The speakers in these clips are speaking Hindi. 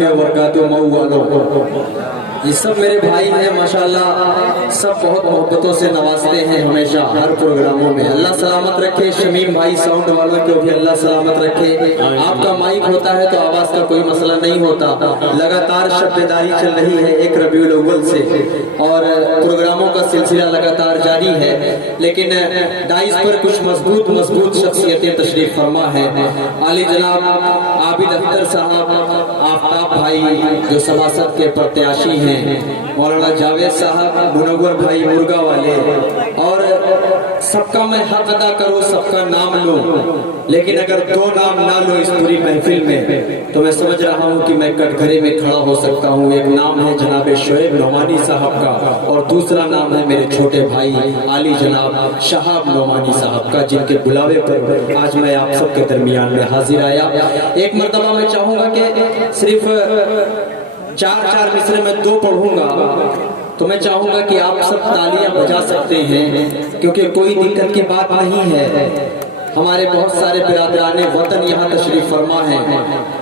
ताला व बरकातुहू मऊ वालों। ये सब मेरे भाई हैं माशाल्लाह, सब बहुत मोहब्बतों से नवाजते हैं हमेशा हर प्रोग्रामों में। अल्लाह सलामत रखे। शमीम भाई साउंड वालों को भी अल्लाह सलामत रखे। आपका माइक होता है तो आवाज का कोई मसला नहीं होता। लगातार शब्ददारी चल रही है 1 रबीउल अव्वल से और प्रोग्रामों का सिलसिला लगातार जारी है, लेकिन डाइस पर कुछ मजबूत शख्सियतें तशरीफ फरमा है। आली जनाब आबिद अख्तर साहब, आफ्ताब भाई जो सभासद के प्रत्याशी हैं, मौलाना जावेद साहब, मुनव्वर भाई मुर्गा वाले, और सबका मैं हक अदा करूं, सबका नाम लो, लेकिन अगर 2 नाम ना लो इस पूरी महफिल में तो मैं समझ रहा हूं कि मैं कटघरे में खड़ा हो सकता हूं। एक नाम है जनाब शोएब नोमानी साहब का और दूसरा नाम है मेरे छोटे भाई आली जनाब शहाब नोमानी साहब का, जिनके बुलावे पर आज मैं आप सबके दरमियान में हाजिर आया। एक मरतबा मैं चाहूंगा कि सिर्फ 4 मिसरे में 2 पढ़ूंगा, तो मैं चाहूंगा कि आप सब तालियां बजा सकते हैं, क्योंकि कोई दिक्कत की बात नहीं है। हमारे बहुत सारे बिरादराने वतन यहाँ तशरीफ फरमा है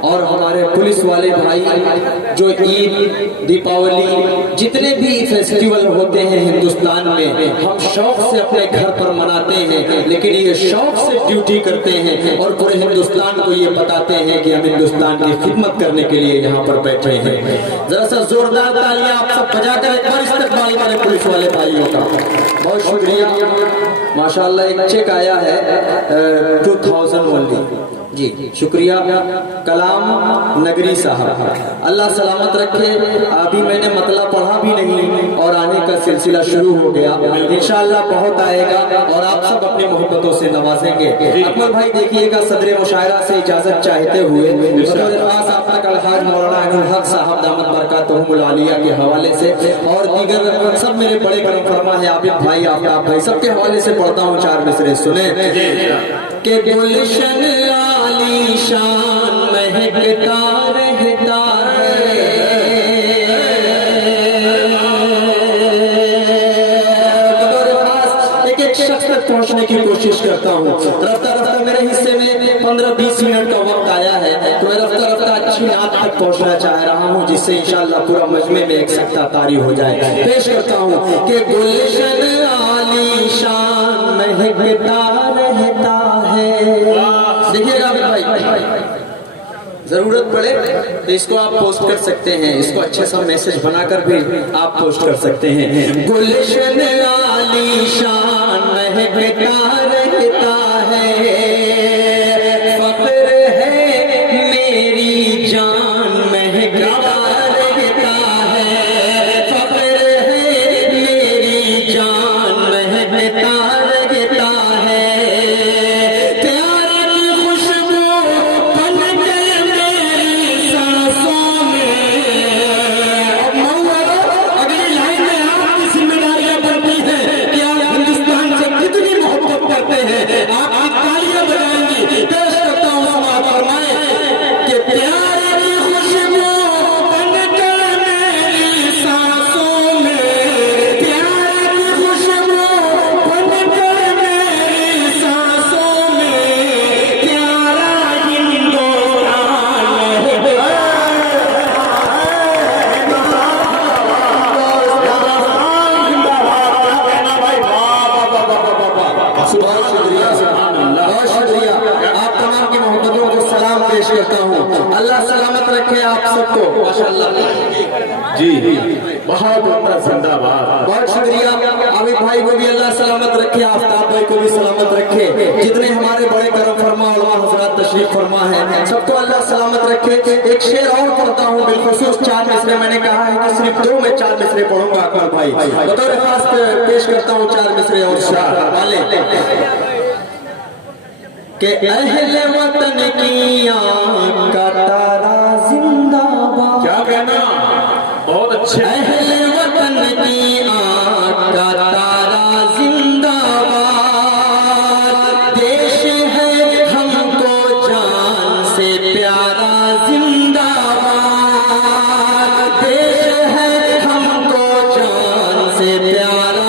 और हमारे पुलिस वाले भाई जो ईद, दीपावली, जितने भी फेस्टिवल होते हैं हिंदुस्तान में, हम शौक से अपने घर पर मनाते हैं, लेकिन ये शौक से ड्यूटी करते हैं और पूरे हिंदुस्तान को ये बताते हैं कि हम हिंदुस्तान की खिदमत करने के लिए यहाँ पर बैठे हैं। जरा सा जोरदार तालियां आप सब बजाकर एक बार इस्तकबाल करें पुलिस वाले भाइयों का। बहुत शुक्रिया। माशाल्लाह एक चेक आया है 2000 ओनली जी, शुक्रिया। कलाम नगरी साहब, अल्लाह सलामत रखे। अभी मैंने मतलब पढ़ा भी नहीं और आने का सिलसिला शुरू हो गया, इंशाअल्लाह बहुत आएगा और आप सब अपनी मोहब्बतों से नवाजेंगे। अकमल भाई देखिएगा सदर मुशायरा से इजाजत चाहते हुए अलहाज मौलाना अब्दुल हक साहब दामत बरकातुहुमुल आलिया के हवाले से और दीगर सब मेरे बड़े करम फरमा है आबिद भाई, आफ्ताब भाई, सबके हवाले से पढ़ता हूँ 4 मिसरे सुने के गुलशन आलीशान महकता रहता है, एक शख्स तक पहुंचने की कोशिश करता हूँ। रफ्ता रफ्ता मेरे हिस्से में 15-20 मिनट का वक्त आया है, तो मैं रफ्ता रफ्ता अच्छी नात तक पहुंचना चाह रहा हूँ, जिससे इंशाअल्लाह पूरा मजमे में एक सकता तारी हो जाए। पेश करता हूँ कि गुलशन आलीशान महकता रहता है। देखिएगा भाई, जरूरत पड़े तो इसको आप पोस्ट कर सकते हैं, इसको अच्छे सा मैसेज बनाकर भी आप पोस्ट कर सकते हैं। गुलशन आलीशान महकता रहता है, फख्र है मेरी जान महकता रहता है, फख्र है मेरी जान महकता रहता है, अल्लाह सलामत रखे आप सबको माशाअल्लाह जी, बहुत जिंदाबाद। बहुत शुक्रिया। आबिद भाई को भी अल्लाह सलामत रखे, आफ्ताब भाई को भी सलामत रखे, जितने हमारे बड़े करम फरमा उलमा हजरात तशरीफ फरमा है, सबको अल्लाह सलामत रखे। एक शेर और पढ़ता हूँ, बिलखुसूस 4 मिसरे मैंने कहा है कि सिर्फ 2 में 4 मिसरे पढ़ूंगा। अकमल भाई बतौर खास पेश करता हूँ 4 मिसरे और शार वाले के अहले वतन की आँख का तारा जिंदाबाद। क्या कहना, बहुत अच्छे। अहले वतन की आँख का तारा जिंदाबाद, देश है हमको जान से प्यारा जिंदाबाद, देश है हमको जान से प्यारा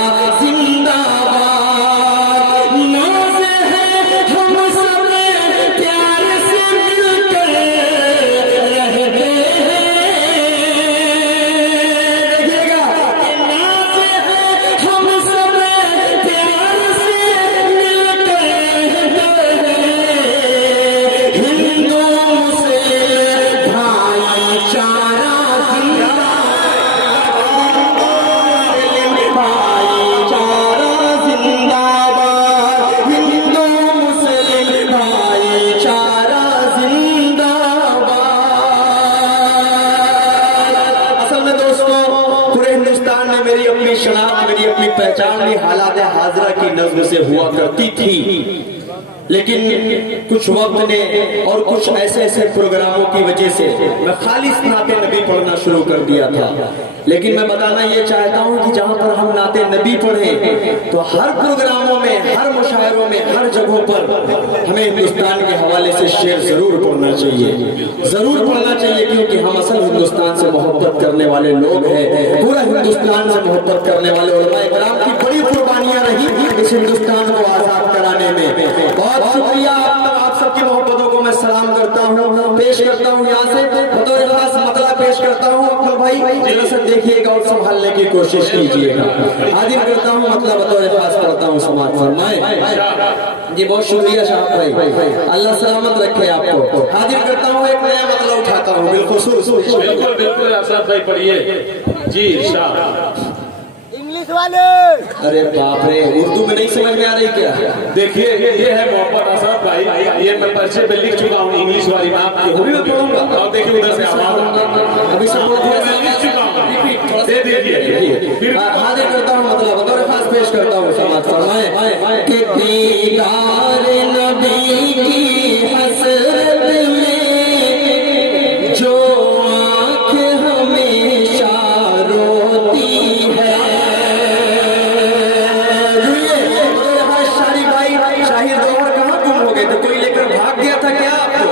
शनाख्त मेरी अपनी पहचान भी हालात हाजरा की नज़्म से हुआ करती थी, लेकिन कुछ वक्त ने और कुछ ऐसे ऐसे प्रोग्रामों की वजह से मैं खालिस नाते नबी पढ़ना शुरू कर दिया था। लेकिन मैं बताना ये चाहता हूँ कि जहाँ पर हम नाते नबी पढ़े तो हर प्रोग्रामों में, हर मुशायरों में, हर जगहों पर हमें हिंदुस्तान के हवाले से शेर जरूर पढ़ना चाहिए, जरूर पढ़ना चाहिए, क्योंकि हम असल हिंदुस्तान से मोहब्बत करने वाले लोग हैं। पूरा हिंदुस्तान से मोहब्बत करने वाले उलमा इकराम की बड़ी कुर्बानियां रही इस हिंदुस्तान को आजाद कराने में। बहुत शुक्रिया आप सबकी मोहब्बतों को मैं सलाम करता हूँ, पेश करता हूँ यहाँ से बतौर खास मतला पेश करता हूँ। अक्मल भाई जरा सा देखिएगा और संभालने की कोशिश कीजिएगा। हाजिर करता हूँ मतलब बतौर खास करता हूँ, समाज फरमाए जी। बहुत शुक्रिया साहब भाई, अल्लाह सलामत रखे आपको। हाजिर करता हूँ, एक नया मतला उठाता हूँ। बिल्कुल बिल्कुल अशरफ भाई पढ़िए जी। इंग्लिश वाले अरे बाप रे, उर्दू में नहीं समझ में आ रही क्या? देखिए ये है मोहम्मद अशरफ भाई, ये मैं पर्चे पे लिख चुका हूँ इंग्लिश वाली में आपकी अभी मैं पढ़ूंगा। और देखिए उधर से आवाज अभी से लिख चुका हूँ, दे दीजिए फिर हाजिर करता हूँ मतलब बतौर खास पेश करता हूँ। समाज फरमाए कि दीदार नबी की हसरत में जो आँख हमेशा रोती है। शाही भाई, शाही दोहर कहाँ गुम हो गए थे? कोई लेकर भाग गया था क्या आपको?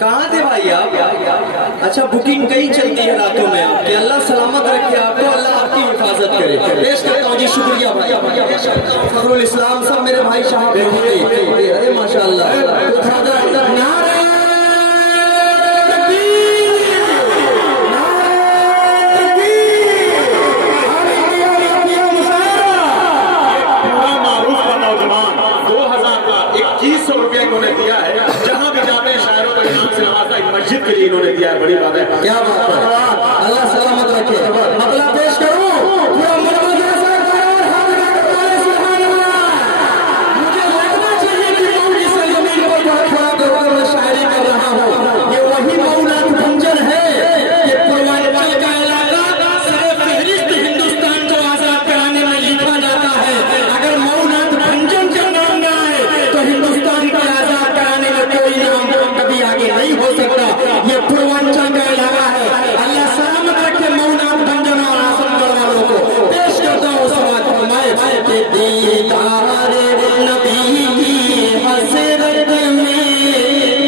कहाँ थे भाई आप? अच्छा, बुकिंग कहीं चलती है रातों में आपकी। अल्लाह सलामत रखे आपको, अल्लाह आपकी हिफाजत करे। पेश करता हूँ जी, शुक्रिया भाई। फखरुल इस्लाम सब मेरे भाई साहब। अरे माशाअल्लाह। इन्होंने दिया है, जहां भी जाते हैं शायरों को इनाम से नवाजा, एक मस्जिद के लिए इन्होंने दिया है। बड़ी बात है, क्या बात है, अल्लाह सलामत रखे। मतला पेश करूं पूरा मरवा जैसा करार हाथ रख वाले सुभान अल्लाह। मुझे लगना चाहिए कि मौला की सरजमीन पर खड़ा होकर मैं शायरी कर रहा हूं। ये वही मौला भंजन है कि पूर्वांचल का इलाका सरे फहरिस्त हिंदुस्तान को आजाद कराने में लिखा जाता है। अगर मौला भंजन का नाम ना आए तो हिंदुस्तान को आजाद कराने में कोई नाम कभी आगे नहीं हो सकता। ये पूर्वांचल का इलाका है। अल्लाह सलामत रखे मौला भंजन और आसमगढ़ वालों को। पेश करता हूँ समाज फरमाए कि दीदार नबी की हसरत में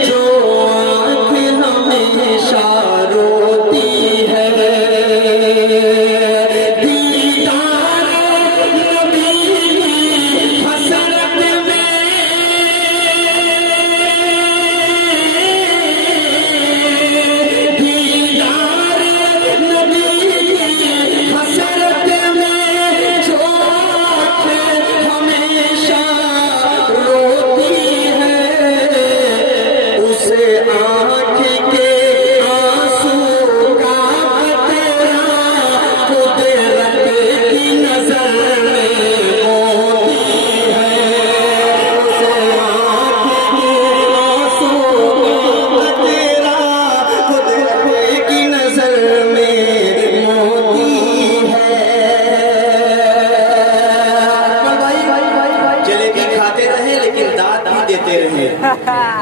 जो आँख हमेशा रोती है। दीदार नबी की हसरत में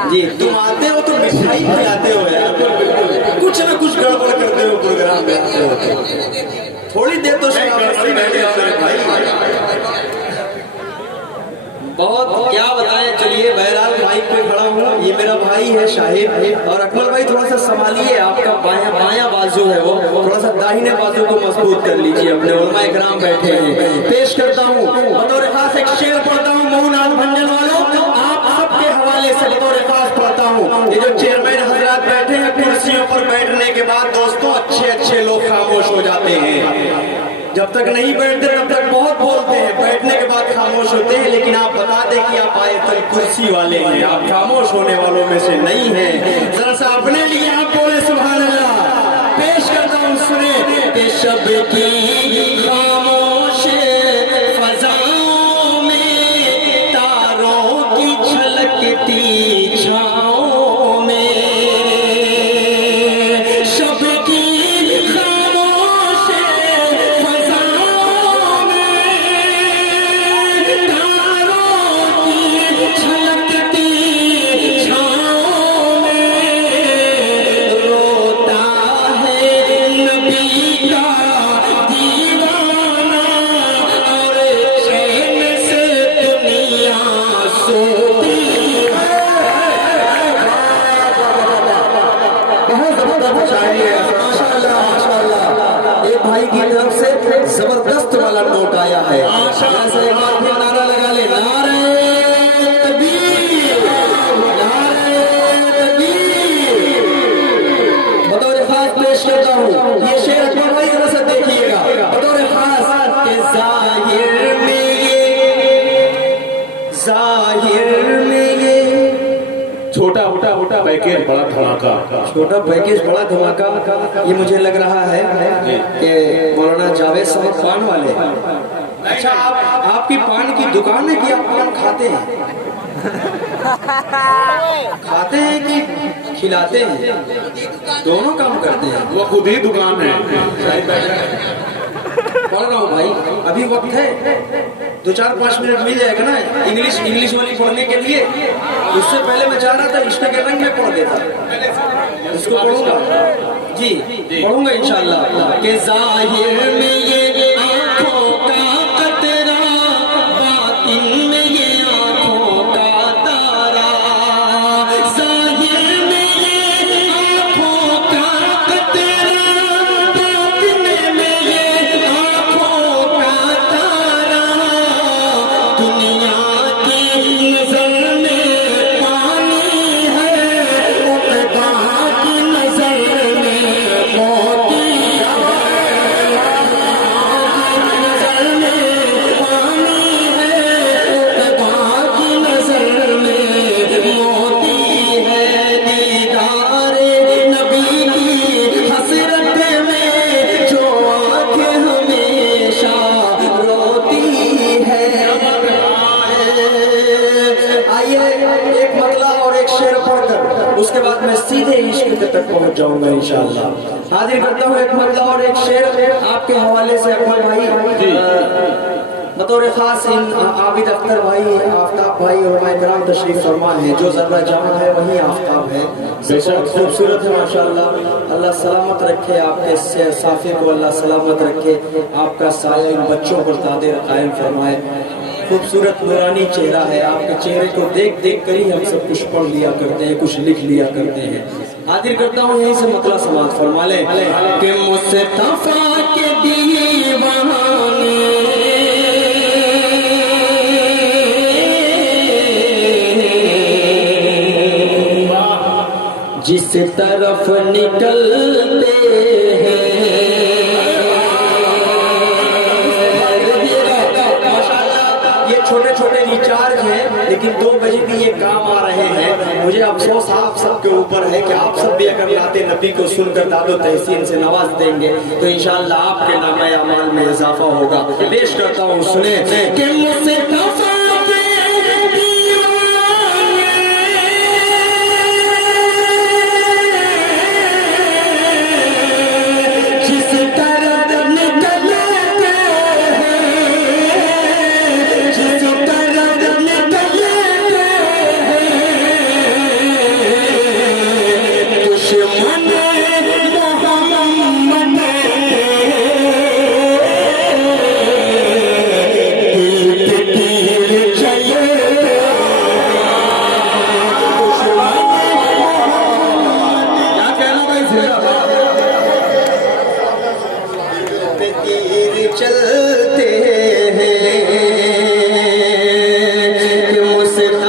जी, तुम आते हो तो मिठाई खिलाते हो यार, कुछ ना कुछ गड़बड़ करते हो प्रोग्राम में आते हो। थोड़ी देर तो भाई बहुत क्या बताएं। चलिए बहरहाल माइक पे खड़ा हूँ, ये मेरा भाई है शाहिद। और अकमल भाई थोड़ा सा संभालिए, आपका बायां बाजू है वो, थोड़ा सा दाहिने बाजू को मजबूत कर लीजिए। अपने उलमा इकराम बैठे हैं। पेश करता हूँ बतौर खास एक शेर पढ़ता हूँ मौला भंजन वालों, आप सबके हवाले से बतौर खास पढ़ता हूँ। ये जो चेयरमैन हजरात बैठे हैं कुर्सियों पर बैठने के बाद दोस्तों अच्छे अच्छे लोग खामोश हो जाते हैं। जब तक नहीं बैठते तब तक बहुत बोलते हैं, बैठने के बाद खामोश होते हैं। लेकिन आप बता दें कि आप आयतल कुर्सी वाले हैं, आप खामोश होने वालों में से नहीं हैं। जरा सा अपने लिए आप बोले सुभान अल्लाह। पेश करता हूँ, सुने कि शब की खामोश फजाओं में तारों की छलकती छाओं में, शब की खामोश फजाओं नबी का दीवाना और चैन से दुनिया सोती माशाल्लाह। एक भाई की तरफ से जबरदस्त वाला नोट आया है। ऐसा एक बार फिर नारा लगा ले, नारे तकबीर, नारे तकबीर। बतौर खास पेश करता हूँ ये शेर, अकबर भाई जरा सा देखिएगा। बतौर खास के जाहिर में ये छोटा मोटा पैकेज बड़ा धमाका, छोटा पैकेज बड़ा धमाका। ये मुझे लग रहा है कि मौलाना जावेद साहब पान वाले। अच्छा, आपकी पान की दुकान है कि आप पान खाते हैं? खाते हैं कि खिलाते हैं? दोनों काम करते हैं। वो खुद ही दुकान है। पढ़ रहा हूँ भाई, अभी वक्त है, 2-4-5 मिनट मिल जाएगा ना इंग्लिश वाली पढ़ने के लिए। उससे पहले मैं चाह रहा था इष्ट के रंग में पढ़ देता, इसको पढ़ूंगा जी, पढ़ूंगा इंशाल्लाह। के जाहिर में ये आंखों का कतरा, बातिन में ये आंखों का तारा। जाहिर में ये आंखों का कतरा, बातिन में ये आंखों का तारा। दुनिया की नजर में पानी है, उकबा की नजर में मोती उसके बाद मैं सीधे इश्क तक पहुंच जाऊंगा इंशाअल्लाह। हाजिर करता हूँ एक मतला और एक शेर आपके हवाले से अकबर भाई। बतौर खास इन आबिद अख्तर भाई, आफ्ताब भाई और कराम तशरीफ फरमा है। जो जर्रा जहां है वही आफ्ताब है, बेशक खूबसूरत है माशाअल्लाह। अल्लाह सलामत रखे आपके साफे को, अल्लाह सलामत रखे आपका साया इन बच्चों पर तादीर कायम फरमाए। खूबसूरत नूरानी चेहरा है, आपके चेहरे को देख देख कर ही हम सब कुछ पढ़ लिया करते हैं, कुछ लिख लिया करते हैं। हाजिर करता हूँ यहीं से मतला समाज फरमा ले कि मुस्तफा के दीवाने जिस तरफ निकलते हैं। ये छोटे छोटे रिचार्ज हैं, लेकिन 2 बजे भी ये काम आ रहे हैं। मुझे अफसोस आप सबके ऊपर है कि आप सब भी अगर लाते नबी को सुनकर दादो तहसीन से नवाज देंगे तो इंशाअल्लाह आपके नामे अमाल में इजाफा होगा। पेश करता हूँ, सुने कि मुस्तफा चलते हैं कि मुस्तफा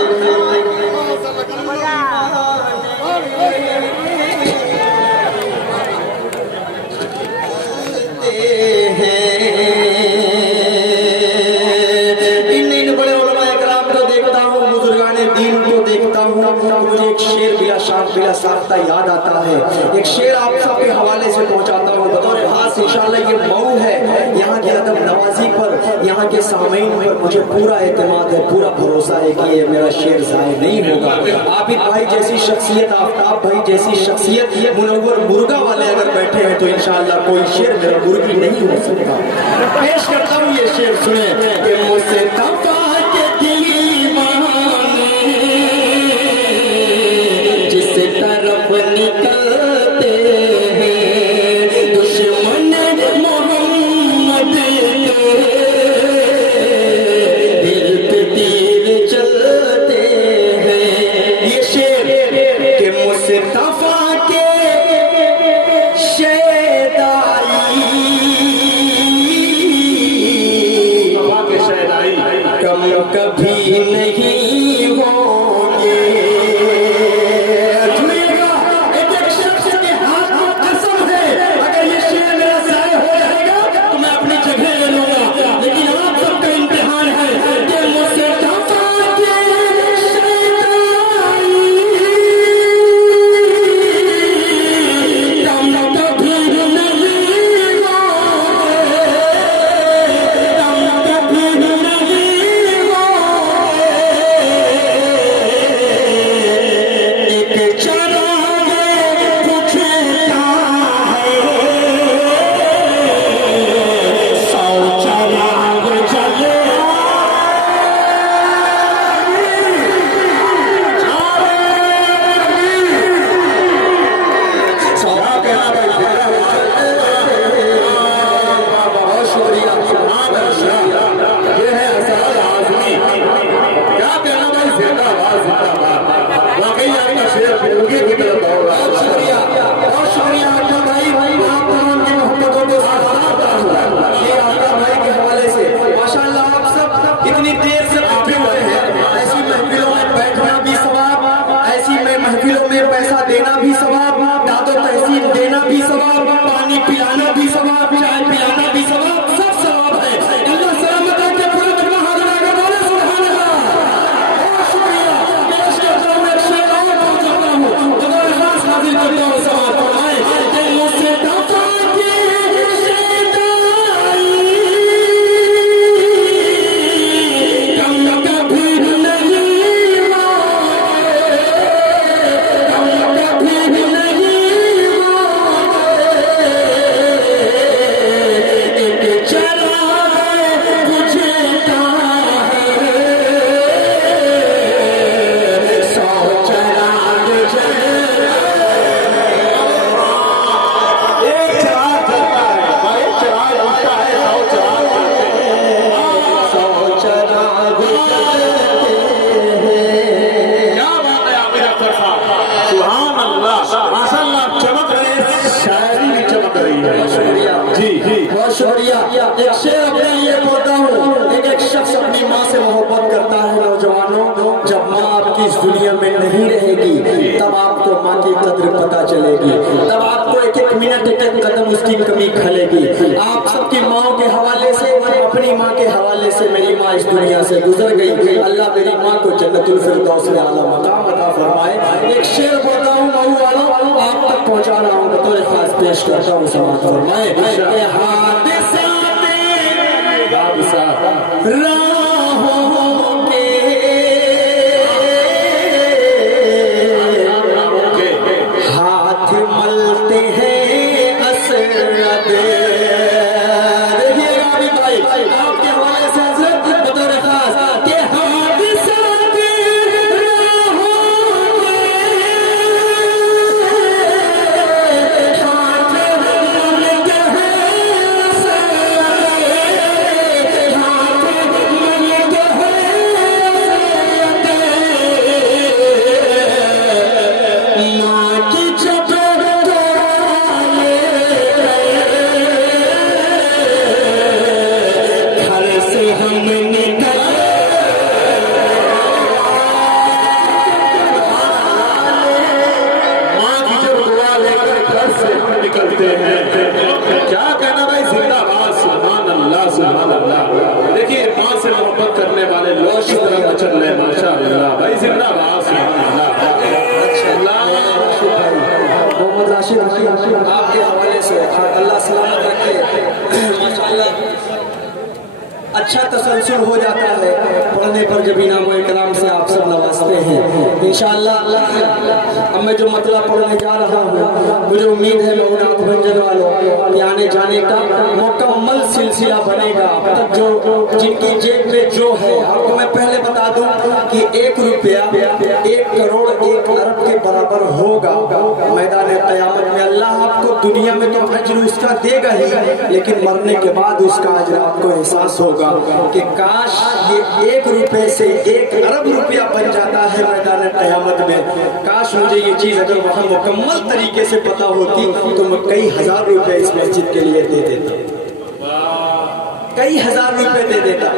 इन बड़े उलमाए कराम को देखता हूँ, बुजुर्गाने दीन को देखता हूँ, मुझे एक शेर बिला शान बिला साख्ता याद आता है। एक शेर आप सबके हवाले से पहुँचाता हूँ बतौर खास। इंशाअल्लाह ये मऊ है, यहाँ के अदब नवाजी पर, यहाँ के सामीन पर मुझे पूरा एतमाद है, पूरा भरोसा है कि ये मेरा शेर ज़ाय नहीं होगा। आबिद भाई जैसी शख्सियत, आफ्ताब भाई जैसी शख्सियत, मुनव्वर मुर्गा वाले अगर बैठे हैं तो इंशाअल्लाह कोई शेर मेरा मुर्गी नहीं हो सकता। पेश करता हूँ ये शेर, सुने कि मुस्तफा के दीवाने जिस तरफ निकलते हैं दुश्मन चाहिए। शुक्रिया जी जी बहुत शुक्रिया। एक शेर अपने लिए बोलता हूँ, एक शख्स अपनी माँ से मोहब्बत करता है। नौजवानों, जब माँ आपकी इस दुनिया में नहीं रहेगी तब आपको माँ की कद्र पता चलेगी, तब आपको एक एक मिनट एक एक कदम उसकी कमी खलेगी। आप सबकी माओ के हवाले से, अपनी माँ के हवाले से, मेरी माँ इस दुनिया से गुजर गई। अल्लाह मेरी माँ को जन्नतुल फिरदौस में आला मकाम अता फरमाए। एक शेर बोलता हूँ मऊ वालों, आप तक पहुँचा रहा हूँ, बतौर खास पेश करता हूँ, समाअत फरमाए। राहों के हाथ मलते हैं असरद। देखिएगा अभी भाई, आपके हवाले से हजरत बतौर खास के हाथ निकलते हैं। क्या कहना भाई, जिंदाबाद, सुभान अल्लाह सुभान अल्लाह। देखिए माँ से मोहब्बत करने वाले लोग किस तरह चल रहे हैं, माशाअल्लाह भाई, जिंदाबाद सुभान अल्लाह। मोहम्मद राशिद भाई आपके हवाले से अल्लाह सलामत रखे। माशाअल्लाह अच्छा तसलसल हो जाता है पढ़ने पर जब इनाम इकराम से आप सब नवाजते हैं इंशाअल्लाह। अब मैं जो मतलब पढ़ने जा रहा हूँ, मुझे उम्मीद है मऊनात भंजन वालों के आने जाने का मुकम्मल सिलसिला बनेगा। अब तक जो जिनकी जेब में जो है, आपको मैं पहले बता दूं कि 1 रुपया 1 करोड़ 1 अरब के बराबर होगा मैदान क़यामत में। अल्लाह आपको दुनिया में तो अजर उसका देगा ही, लेकिन मरने के बाद उसका अजर आपको एहसास होगा कि काश ये 1 रुपए से 1 अरब रुपया बन जाता है मैदान क़यामत में। काश मुझे ये चीज अगर वहाँ मुकम्मल तरीके से पता होती तो मैं कई हजार रुपए इस मस्जिद के लिए दे देता, कई हजार रुपए दे देता।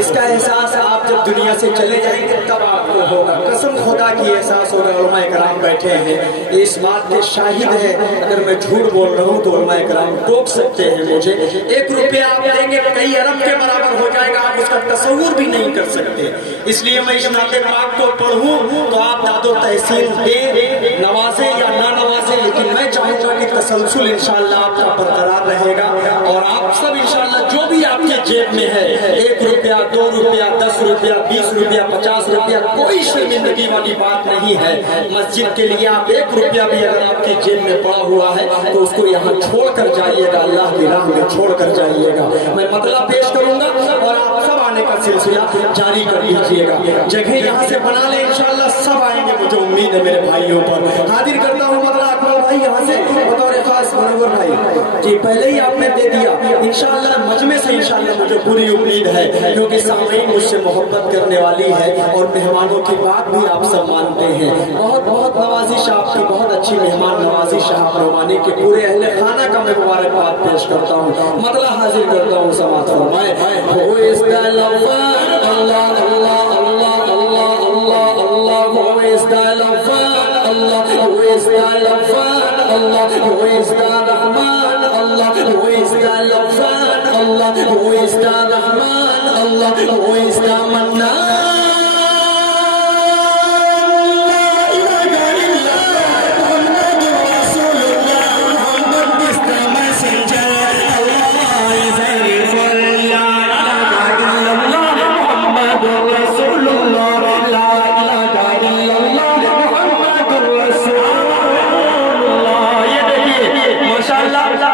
इसका एहसास आप जब दुनिया से चले जाएंगे तब आपको होगा, कसम खुदा की एहसास होगा। उलमा इकराम बैठे हैं, इस बात के शाहिद है। अगर मैं झूठ बोल रहा हूँ तो उलमा इकराम टोक सकते हैं मुझे। 1 रुपया आप देंगे कई अरब के बराबर हो जाएगा, आप उसका तस्वुर भी नहीं कर सकते। इसलिए मैं इस नाते पाक को पढ़ूं तो आप दादो तहसील दे, नवाजे या ना नवाजे, लेकिन मैं चाहूंगा कि तसलसल इंशाअल्लाह आपका बरकरार रहेगा। और आप सब इंशाअल्लाह जो भी आपके जेब में है, 1 रुपया 2 रुपया 10 रुपया 20 रुपया 50 रुपया, कोई शर्मिंदगी वाली बात नहीं है। मस्जिद के लिए आप 1 रुपया भी अगर आपकी जेब में पड़ा हुआ है तो उसको यहाँ छोड़ कर जाइएगा, अल्लाह की राह में छोड़ कर जाइएगा। मैं मतलब पेश करूंगा और आप सब आने का सिलसिला जारी कर लीजिएगा। जगह यहाँ से बना ले, इंशाअल्लाह सब आएंगे, मुझे उम्मीद है मेरे भाइयों पर। हाजिर करता हूँ मतलब अकबर भाई यहाँ से बतौर खास, मनोवर भाई जी पहले ही आपने दे दिया। इंशाअल्लाह मजमे से इंशाअल्लाह मुझे पूरी उम्मीद है, क्योंकि सामईन मुझसे मोहब्बत करने वाली है और मेहमानों की बात भी आप सब मानते हैं। बहुत बहुत नवाजिश आपकी, बहुत अच्छी मेहमान नवाजी शाह रवानी के पूरे अहले खाना का मैं मुबारकबाद पेश करता हूँ। मतलब हाजिर करता हूँ, समाअत फरमाए।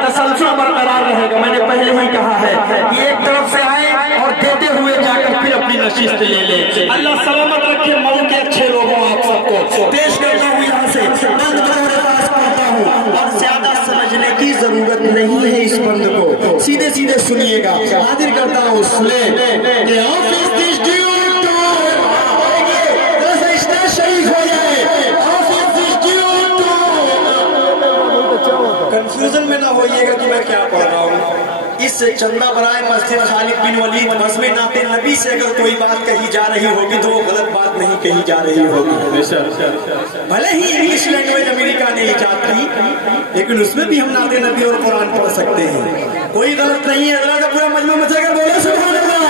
तसलसल बरकरार रहेगा। मैंने पहले ही कहा है कि एक तरफ से आए और देते हुए जाकर फिर अपनी नशिस्त ले ले। अल्लाह सलामत रखे मऊ के अच्छे लोगों आप सबको पेश करता हूँ यहाँ से। बंद पास करता हूँ और ज्यादा समझने की जरूरत नहीं है इस बंद को, सीधे सीधे सुनिएगा। हाजिर करता हूँ सुने कंफ्यूजन कंफ्यूजन में ना होइएगा कि मैं क्या पढ़ रहा हूँ। इस चंदा बराए मस्जिद खालिद बिन वलीद मज़मे नाते नबी से अगर कोई बात कही जा रही होगी तो वो गलत बात नहीं कही जा रही होगी। भले ही इंग्लिश लैंग्वेज अमेरिका ने ईजाद की, लेकिन उसमें भी हम नाते नबी और कुरान पढ़ सकते हैं, कोई गलत नहीं है। अल्लाह का पूरा मजमा मचेगा, बोलो सुभान अल्लाह।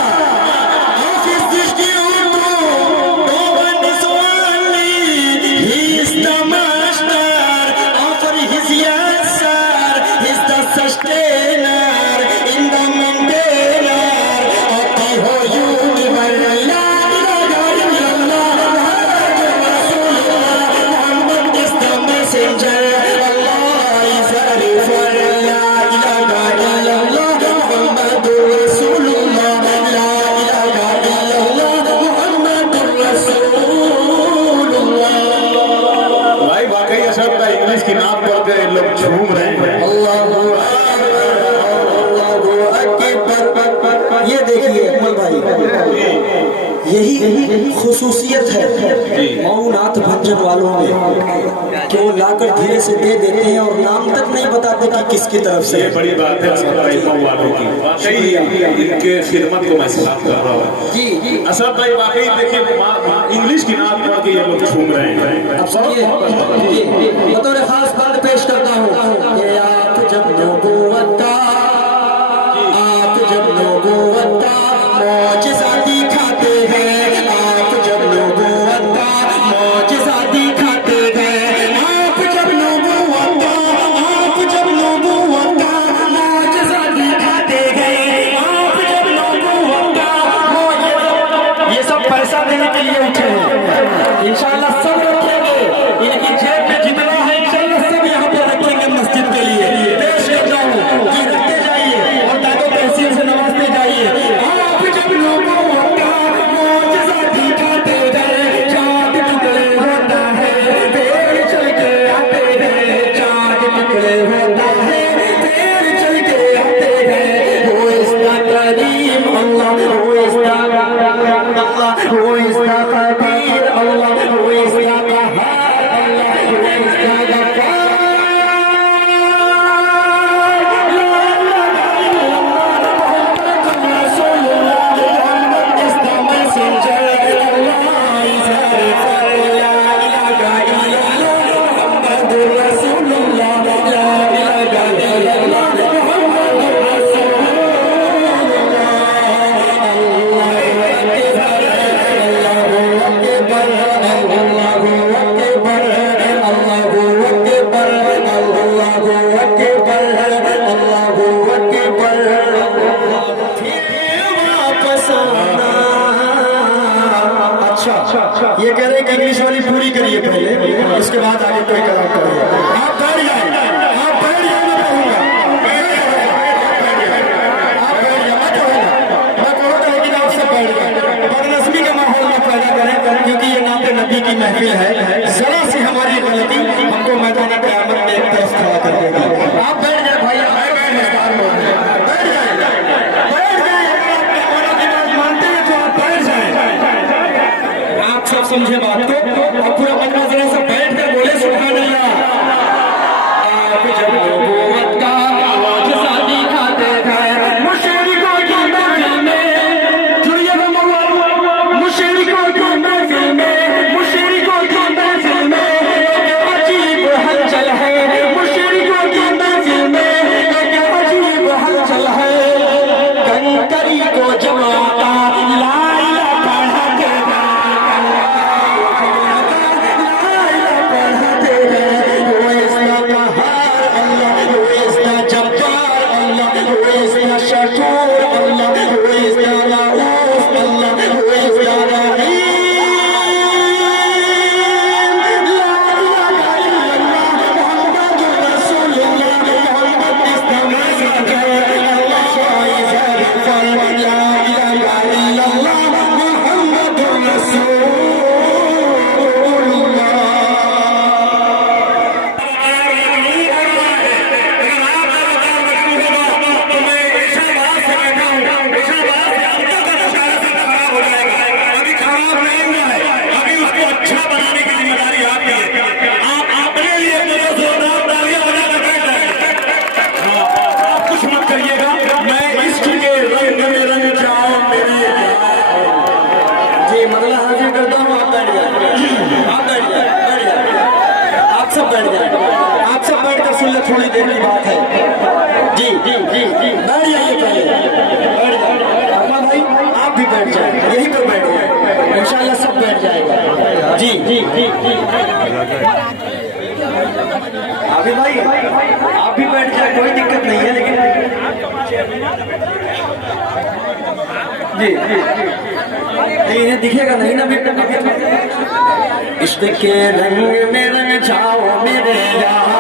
इंग्लिश की नाम पर के लोग झूम रहे हैं। ये देखिए अकमल भाई, यही खुसूसियत है मऊनाथ भंजन वालों में कि वो लाकर धीरे से दे देते हैं और नाम तक नहीं बताते कि किसकी तरफ से। ये बड़ी बात है असद वालों की, वाकई इनके खिदमत को मैं सलाम कर रहा हूँ जी। असद भाई वाकई देखिए इंग्लिश की नाम पर के ये लोग झूम रहे हैं। अब सुनिए, बतौर खास बात पेश करता हूँ कि आप जब नबूवत का मौजिज़ा दिखाते हैं, आप जब नबूवत का मौजिज़ा दिखाते हैं, आप जब नबूवत का मौजिज़ा दिखाते हैं, आप जब नबूवत का ये सब पैसा देने के लिए उठे हैं। इंशाअल्लाह सब रखेंगे, इनकी जेब में जितना है इंशाअल्लाह सब यहाँ पे रखेंगे मस्जिद के लिए। पेश करता हूँ कि रखते जाइए और दादो तहसील से नवाजते जाइए। ये कह रहे हैं कि इंग्लिश वाली पूरी करिए पहले, उसके बाद आगे कोई कलाम करिए। आप बैठ जाए, आप बैठ जाए, मैं कहूँगा आप बैठ जाए, मैं कहूँगा लेकिन आप सब बैठ जाए। बदनस्मी का माहौल में पैदा करें, क्योंकि ये नाते नबी की महफिल है। जरा सी हमारी गलती हमको मैदान क़यामत में एक तरफ खड़ा कर देगी। आप बैठ जाए भाई, बैठ जाए, मानते हैं तो आप बैठ जाए। आप सब समझे बात को और पूरा मजमा जरा सा बैठ कर बोले सुभान अल्लाह। आप जब नबूवत का मौजिज़ा दिखाते हैं, मुशरिकों की महफिल में जुड़िएगा मौला, मुशरिकों की महफिल में, मुशरिकों की महफिल में एक अजीब हलचल है, मुशरिकों की महफिल में एक अजीब हलचल है। कंकरी को जमाता लाइला पढ़ाते हैं, दूर की बात है। जी जी जी जी बैठ जाइए पहले, बैठ जाइए। अकमल भाई आप भी बैठ जाए, यही पर बैठ जाए, इंशाल्लाह सब बैठ जाएगा। जी जी जी जी अभी भाई आप भी बैठ जाए, कोई दिक्कत नहीं है, लेकिन जी जी नहीं इन्हें दिखेगा नहीं ना बेटा। इश्क के रंग में रंग जाओ मेरे यार,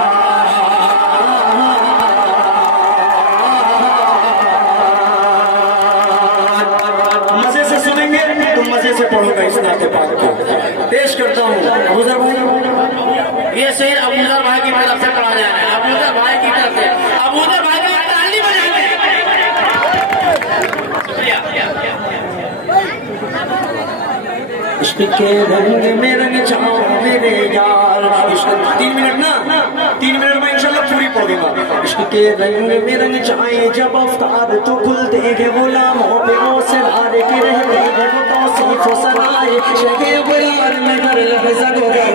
मजे से सुनेंगे तो मजे से पढ़ूंगा इस नाते पाक को। पेश करता हूँ अबूजर भाई, ये शेर अबूजर भाई की तरफ से पढ़ा जा रहा है। अबूजर भाई की तरफ से, अबूजर भाई की ताली बजाते हैं। इश्क के रंग में रंग जाओ मेरे यार, इश्क 3 मिनट ना, 3 मिनट में इंशाल्लाह पूरी पढ़ दूंगा। इश्क के रंग में रंग जाए जब अफ्तार तो खुलते हैं गुलामों पे वो सरारे के रहते हैं वो तौसीफ व सराए शगे गुलार में कर लहज़ा गुलार।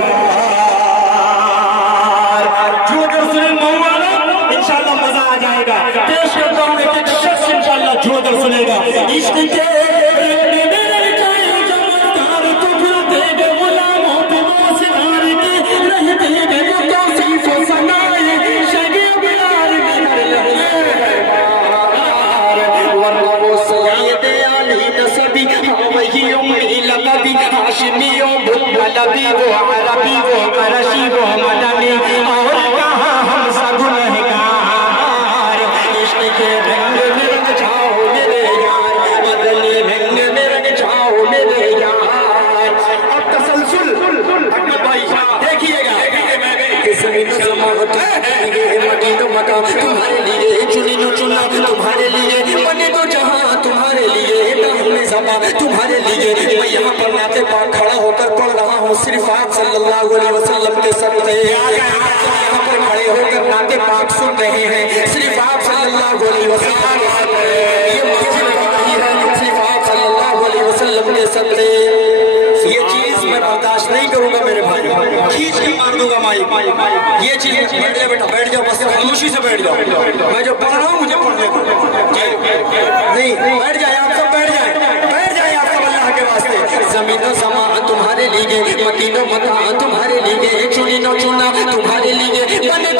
जो दर्शन मौलाना इंशाल्लाह मजा आ जाएगा। पेश करता हूँ एक शख्स इंशाल्लाह जो दर्शन सुनेगा। इश्क के हाशिमियों बुलबुली वो अरबी वो करशी वो मदनी और कहाँ हम सब गुनहगार। इश्क के रंग में रंग जाओ मेरे यार, मदनी रंग में रंग जाओ मेरे यार। अब तसलसल अकमल भाई देखिएगा, जमीन समावत मदीनो मका तुम्हारे लिए, चुनी नो चुना तुम्हारे लिए, बने तो जहाँ तुम्हारे लिए, तुम्हारे लिए। मैं यहाँ पर नाते पाक खड़ा होकर पढ़ रहा हूँ सिर्फ आप सल्लल्लाहु अलैहि वसल्लम के सदक़े। यहाँ पर खड़े होकर नाते पाक सुन रहे हैं सिर्फ आप सल्लल्लाहु अलैहि वसल्लम के सदक़े। ये मुझे नहीं है, सिर्फ आप सल्लल्लाहु अलैहि वसल्लम के सदक़े। ये चीज मैं बर्दाश्त नहीं करूंगा मेरे भाई, खींच के मार दूंगा माई। ये चीज बैठ जाओ बेटा, बैठ जाओ, बस खामोशी से बैठ जाओ। मैं जो पढ़ रहा हूँ मुझे पढ़ने दो। नहीं बैठ जाए आप सब, बैठ जाए, बैठ जाए आप सब अल्लाह के वास्ते। जमीनो समा तुम्हारे लिए, मकीनो मकान तुम्हारे लिए, चुनी नो चुना तुम्हारे लिए, बने